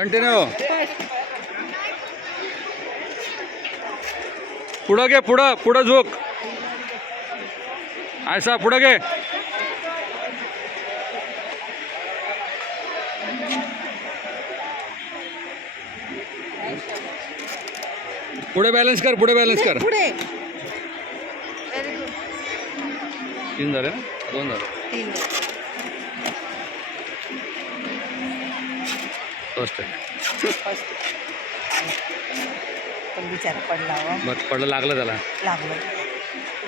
Continue. पुढं घे, पुढं पुढं झोक. ऐसा पुढं घे. पुढे बॅलन्स कर, पुढे बॅलन्स कर. पुढे. 3 झाले ना, 2 झाले. 3. फर्स्ट पण बिचारा पडला हो. बट पडलं, लागलं त्याला. लागलं.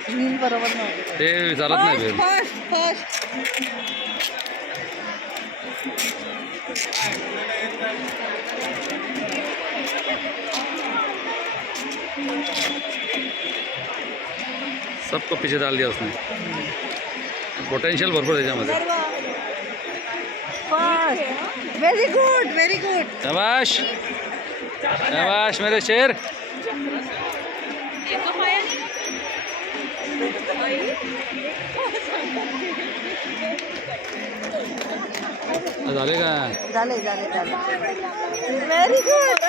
व्हील बरोबर नव्हती. ते चालत नाही बेल. फर्स्ट. सबको पीछे डाल दिया उसने. पोटेन्शियल भरपूर त्याच्यामध्ये. Very good, very good. शाबाश शाबाश मेरे शेर. झाले का? झाले. Very good,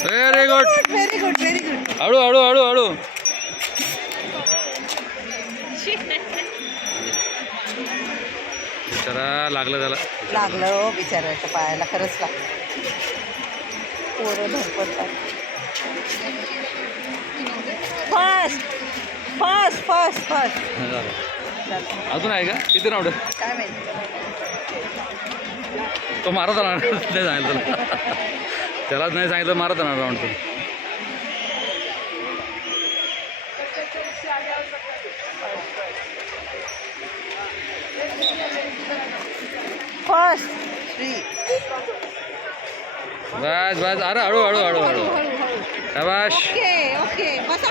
very good. Very good, very good. हळू हळू हळू हळू. बिचारा लागलं त्याला. लागलं हो बिचाऱ्याच्या पायाला, खरंच लागलं. पोरं धडपडतात. फर्स्ट. झालं. अजून आहे का? किती राऊंड? काय माहिती. तो मारत राहणार. नाही सांगितलं तुला. त्यालाच नाही सांगितलं, मारत राहणार राऊंड तो. फर्स्ट. बस अरे हळू हळू हळू हळू. शाबाश. ओके बसा.